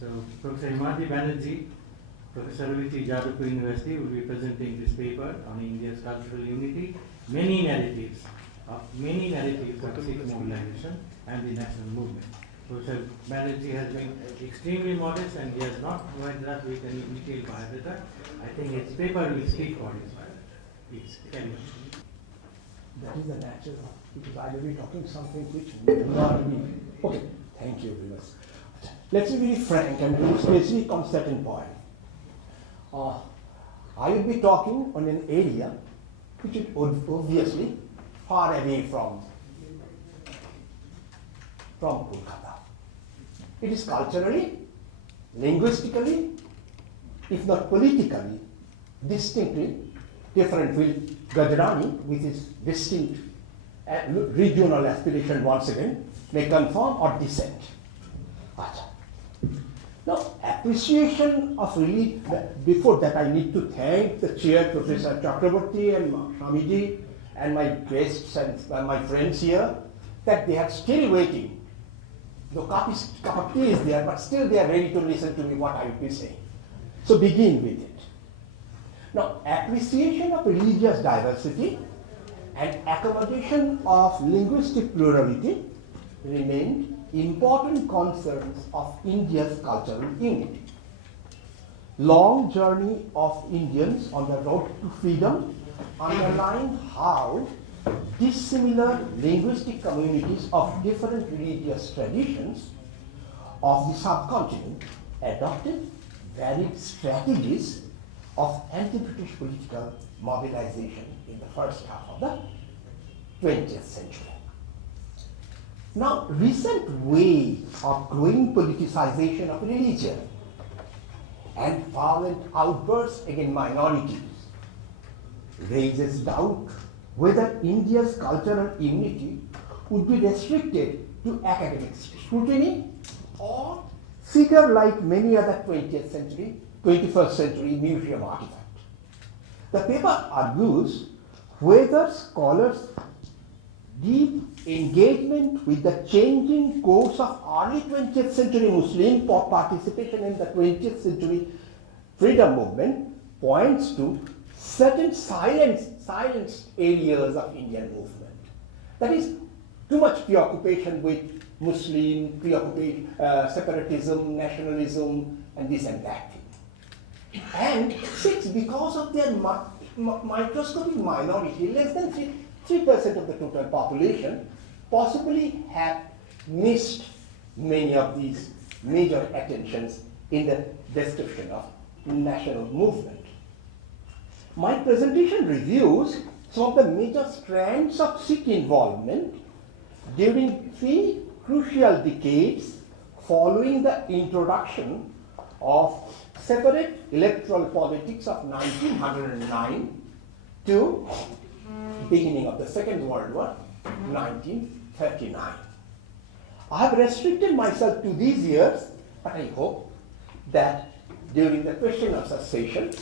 So Professor Himanti Banerjee, Professor Raviti Jadavpur University will be presenting this paper on India's cultural unity, many narratives of Sikh mobilization and the national movement. Professor Banerjee has been extremely modest and he has not provided us with any detailed biodata. I think his paper will speak for his biodata. Please, carry on. That is the natural, because I will be talking something which will not be. Okay, thank you very much. Let's be very frank and very specific on certain point. I will be talking on an area which is obviously far away from Kolkata. It is culturally, linguistically, if not politically, distinctly different with Gujarati, with its distinct regional aspiration once again, may conform or dissent. Now, appreciation of relief, before that I need to thank the chair, Professor Chakraborty and Swamiji and my guests and my friends here, that they are still waiting. The cup of tea is there, but still they are ready to listen to me what I will be saying. So begin with it. Now, appreciation of religious diversity and accommodation of linguistic plurality remained important concerns of India's cultural unity. Long journey of Indians on the road to freedom underline how dissimilar linguistic communities of different religious traditions of the subcontinent adopted varied strategies of anti-British political mobilization in the first half of the 20th century. Now, recent wave of growing politicization of religion and violent outbursts against minorities raises doubt whether India's cultural unity would be restricted to academic scrutiny or figure like many other 21st century museum artifacts. The paper argues whether scholars' deep engagement with the changing course of early 20th century Muslim participation in the 20th century freedom movement points to certain silenced areas of Indian movement. That is, too much preoccupation with Muslim, separatism, nationalism, and this and that thing. And six, because of their microscopic minority, less than 3% of the total population, possibly have missed many of these major attentions in the description of national movement. My presentation reviews some of the major strands of Sikh involvement during 3 crucial decades following the introduction of separate electoral politics of 1909 to beginning of the Second World War, 1939. I have restricted myself to these years, but I hope that during the question answer session,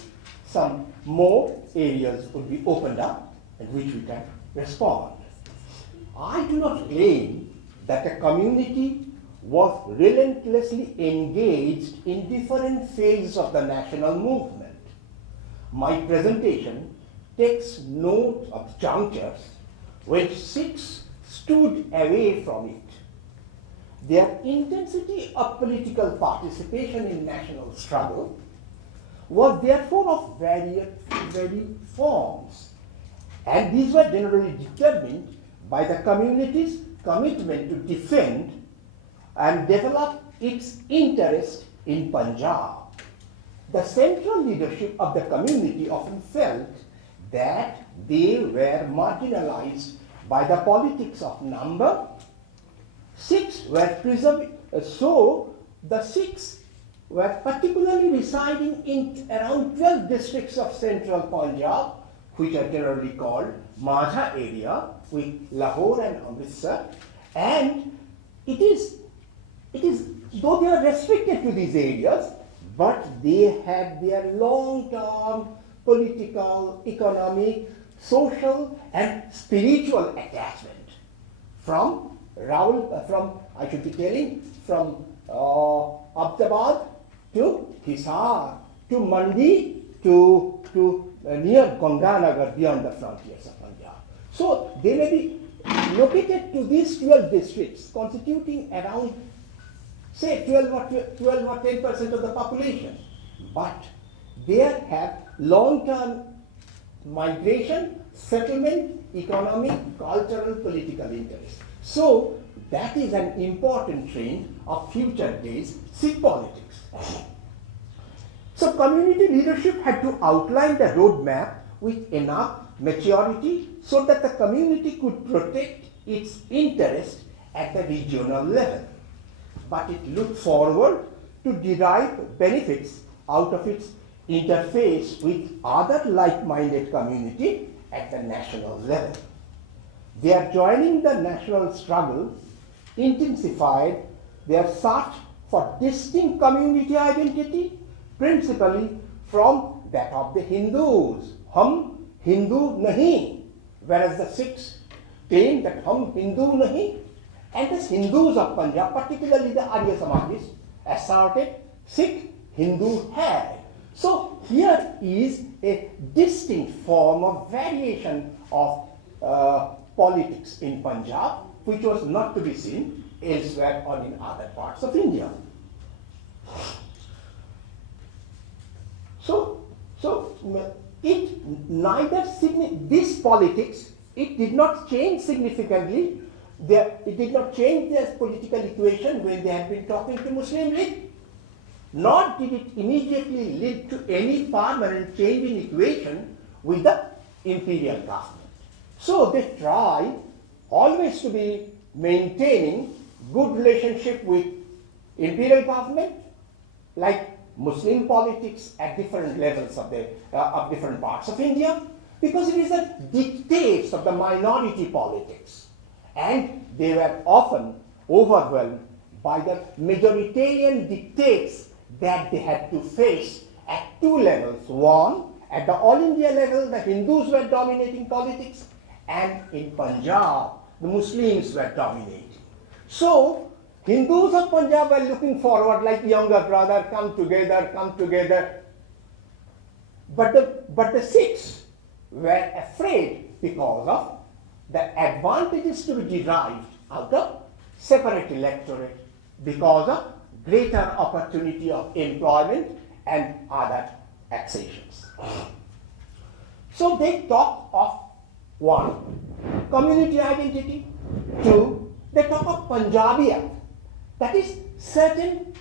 some more areas will be opened up in which we can respond. I do not claim that the community was relentlessly engaged in different phases of the national movement. My presentation takes note of junctures when Sikhs stood away from it. Their intensity of political participation in national struggle was therefore of varied forms, and these were generally determined by the community's commitment to defend and develop its interest in Punjab. The central leadership of the community often felt that they were marginalized by the politics of number. Sikhs were preserved, so the Sikhs were particularly residing in around 12 districts of central Punjab, which are generally called Majha area, with Lahore and Amritsar, and it is though they are restricted to these areas, but they had their long-term political, economic, social, and spiritual attachment from Abdal Murshidabad to Hisar, to Mandi, to near Ganganagar, beyond the frontiers of Punjab. So they may be located to these 12 districts, constituting around, say, 12 or 10% of the population. But they have long-term migration, settlement, economic, cultural, political interests. So that is an important trend of future days Sikh politics. So community leadership had to outline the roadmap with enough maturity so that the community could protect its interest at the regional level. But it looked forward to derive benefits out of its interface with other like-minded community at the national level. Their joining the national struggle intensified their search for distinct community identity, principally from that of the Hindus. Hum Hindu nahi, whereas the Sikhs claim that hum Hindu nahi, and the Hindus of Punjab, particularly the Arya Samajis, asserted Sikh Hindu hai. So here is a distinct form of variation of politics in Punjab, which was not to be seen elsewhere or in other parts of India. This politics, it did not change significantly. It did not change their political equation when they had been talking to Muslim League, nor did it immediately lead to any permanent change in equation with the imperial government. So they try always to be maintaining good relationship with imperial government, like Muslim politics at different levels of different parts of India, because it is the dictates of the minority politics, and they were often overwhelmed by the majoritarian dictates that they had to face at two levels. One, at the All India level, the Hindus were dominating politics, and in Punjab, the Muslims were dominating. So Hindus of Punjab were looking forward like younger brother, come together. But the Sikhs were afraid because of the advantages to be derived out of separate electorate, because of greater opportunity of employment and other taxations. So they talk of one, community identity; two, they talk of Punjabiyat, that is certain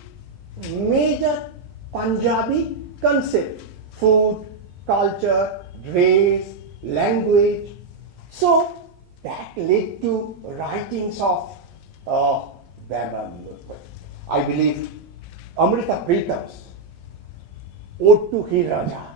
major Punjabi concepts, food, culture, race, language. So that led to writings of I believe Amrita Pritams, Ode to Hiraja,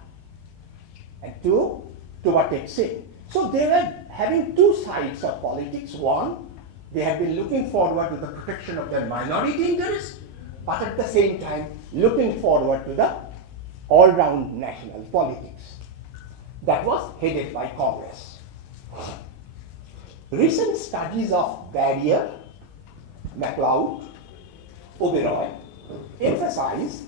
and to Watek Singh. So they were having two sides of politics. One, they have been looking forward to the protection of their minority interests, but at the same time looking forward to the all-round national politics that was headed by Congress. Recent studies of Barrier, MacLeod, Oberoi emphasize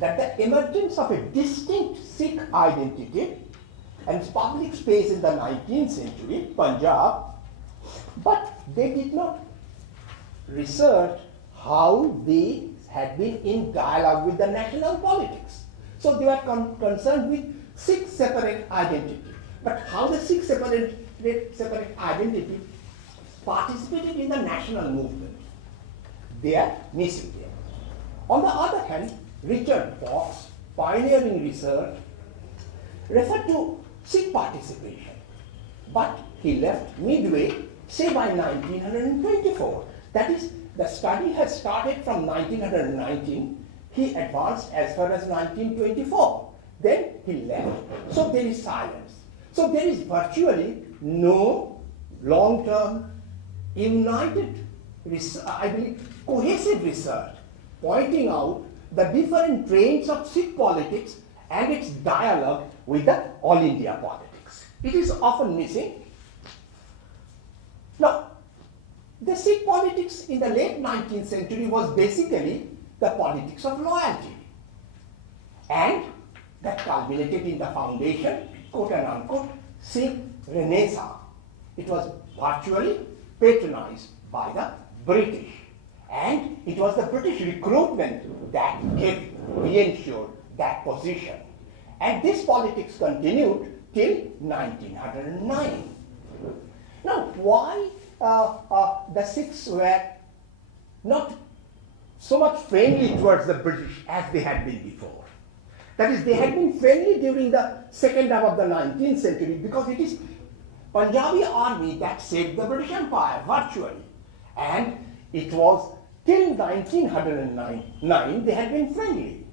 that the emergence of a distinct Sikh identity and public space in the 19th century, Punjab, but they did not research how they had been in dialogue with the national politics. So they were concerned with Sikh separate identity. But how the Sikh separate identity participated in the national movement, they are missing there. On the other hand, Richard Fox, pioneering research, referred to Sikh participation, but he left midway, say by 1924. That is, the study has started from 1919, he advanced as far as 1924. Then he left, so there is silence. So there is virtually no long-term, united, I believe, cohesive research pointing out the different trains of Sikh politics and its dialogue with the all India politics. It is often missing. Now, the Sikh politics in the late 19th century was basically the politics of loyalty. And that culminated in the foundation, quote and unquote, Sikh Renaissance. It was virtually patronized by the British. And it was the British recruitment that reinsured that position. And this politics continued till 1909. Now, why the Sikhs were not so much friendly towards the British as they had been before? That is, they had been friendly during the second half of the 19th century because it is Punjabi army that saved the British Empire virtually. And it was till 1909 they had been friendly.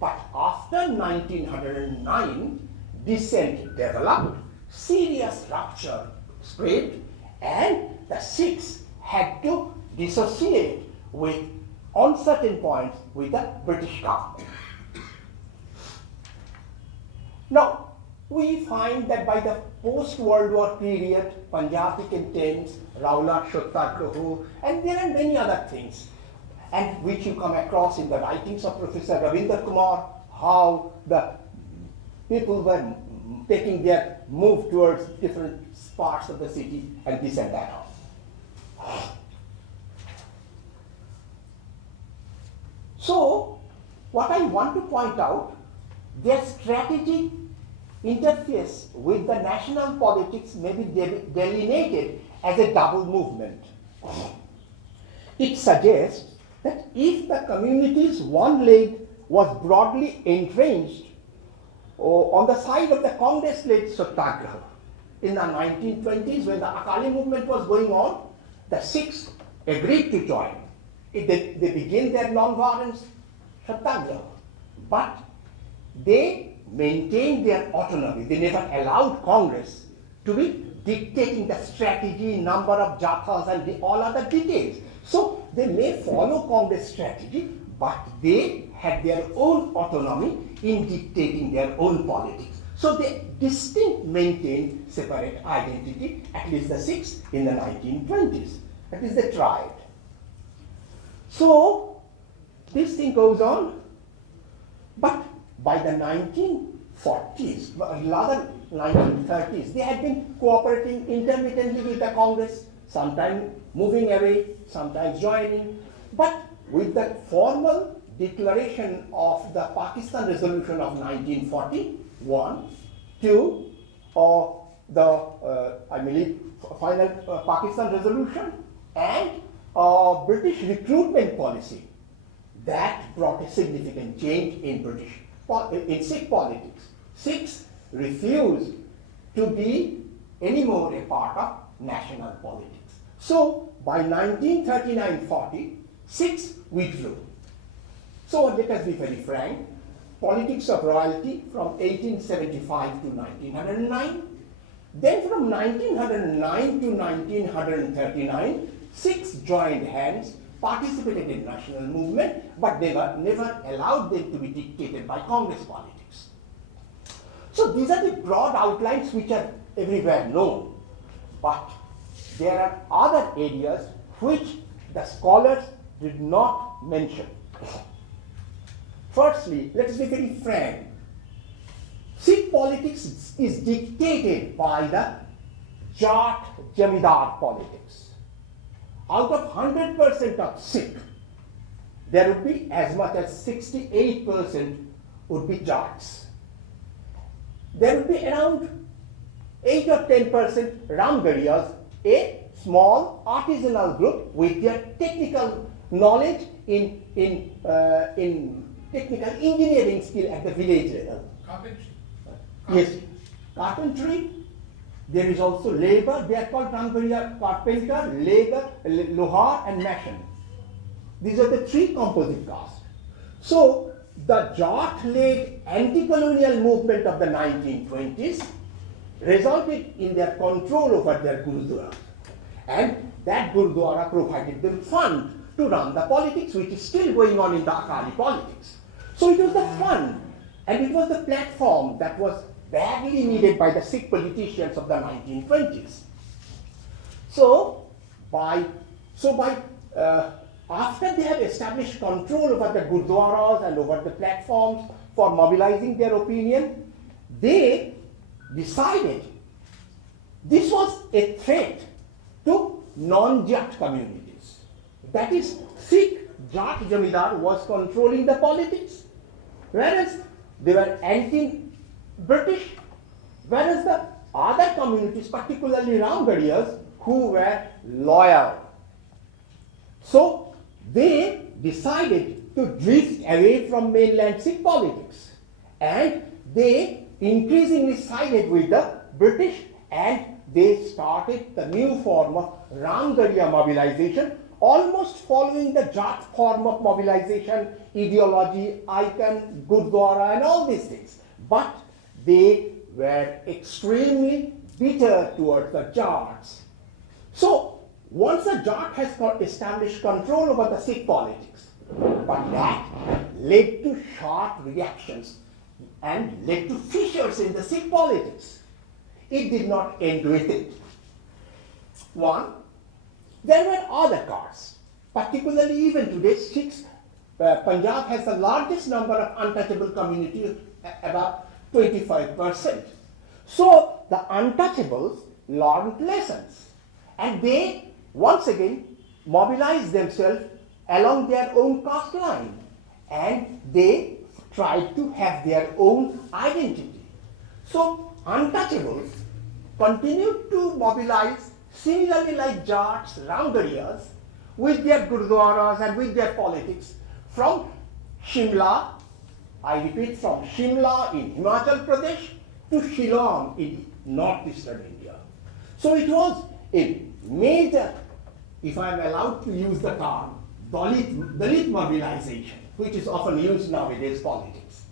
But after 1909, dissent developed, serious rupture spread, and the Sikhs had to dissociate with, on certain points, with the British government. Now, we find that by the post-World War period, Punjabi contains Rowlatt Satyagraha, and there are many other things, and which you come across in the writings of Professor Ravinder Kumar, how the people were taking their move towards different parts of the city and this and that. So, what I want to point out, their strategic interface with the national politics may be delineated as a double movement. It suggests that if the community's one leg was broadly entrenched on the side of the Congress-led Satyagraha in the 1920s, when the Akali movement was going on, the Sikhs agreed to join. They began their non-violence Satyagraha, but they maintained their autonomy. They never allowed Congress to be dictating the strategy, number of jathas, and all other details. So they may follow Congress strategy, but they had their own autonomy in dictating their own politics. So they distinct maintained separate identity, at least the Sikhs in the 1920s. That is, they tried. So this thing goes on, but by the 1940s, rather 1930s, they had been cooperating intermittently with the Congress, sometimes moving away, sometimes joining. But with the formal declaration of the Pakistan Resolution of 1941 to the, I believe, final Pakistan Resolution and British recruitment policy, that brought a significant change in Sikh politics. Sikhs refused to be anymore a part of national politics. So by 1939-40, Sikhs withdrew. So let us be very frank, politics of royalty from 1875 to 1909. Then from 1909 to 1939, Sikhs joined hands, participated in national movement, but they were never allowed them to be dictated by Congress politics. So these are the broad outlines which are everywhere known. But there are other areas which the scholars did not mention. Firstly, let us be very frank. Sikh politics is dictated by the Jat Jamidar politics. Out of 100% of Sikh, there would be as much as 68% would be Jats. There would be around 8 or 10% Ramgariyas, a small artisanal group with their technical knowledge in technical engineering skill at the village level. Carpentry. Yes, carpentry. There is also labor. They are called Ramgariya: carpenter, labor, lohar, and mason. These are the three composite castes. So the Jat-led anti-colonial movement of the 1920s resulted in their control over their Gurudwara. And that Gurudwara provided them fund to run the politics, which is still going on in the Akali politics. So it was the fund, and it was the platform that was badly needed by the Sikh politicians of the 1920s. So by after they have established control over the gurdwaras and over the platforms for mobilizing their opinion, they decided this was a threat to non-Jat communities. That is, Sikh Jat Jamidar was controlling the politics, whereas they were anti-British, whereas the other communities, particularly Ramgarhias, who were loyal. So they decided to drift away from mainland Sikh politics, and they increasingly sided with the British, and they started the new form of Ramgarhia mobilization, almost following the Jat form of mobilization, ideology, icon, Gurdwara, and all these things. But they were extremely bitter towards the Jats. So once the Jat has established control over the Sikh politics, but that led to sharp reactions and led to fissures in the Sikh politics. It did not end with it. One, there were other castes, particularly even today, Sikhs. Punjab has the largest number of untouchable communities, about 25%. So the untouchables learned lessons, and they once again mobilized themselves along their own caste line, and they tried to have their own identity. So untouchables continued to mobilize similarly like Jats, Ramgarhias, with their gurdwaras and with their politics from Shimla, I repeat, from Shimla in Himachal Pradesh to Shillong in northeastern India. So it was a major, if I am allowed to use the term, Dalit mobilization, which is often used nowadays politics.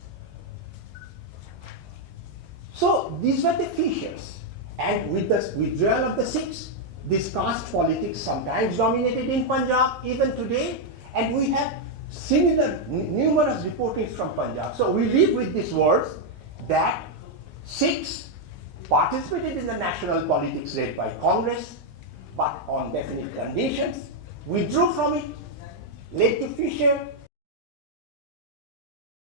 So these were the fissures, and with the withdrawal of the Sikhs, this caste politics sometimes dominated in Punjab even today, and we have similar numerous reportings from Punjab. So we live with these words that Sikhs participated in the national politics led by Congress, but on definite conditions, withdrew from it, led to fissure,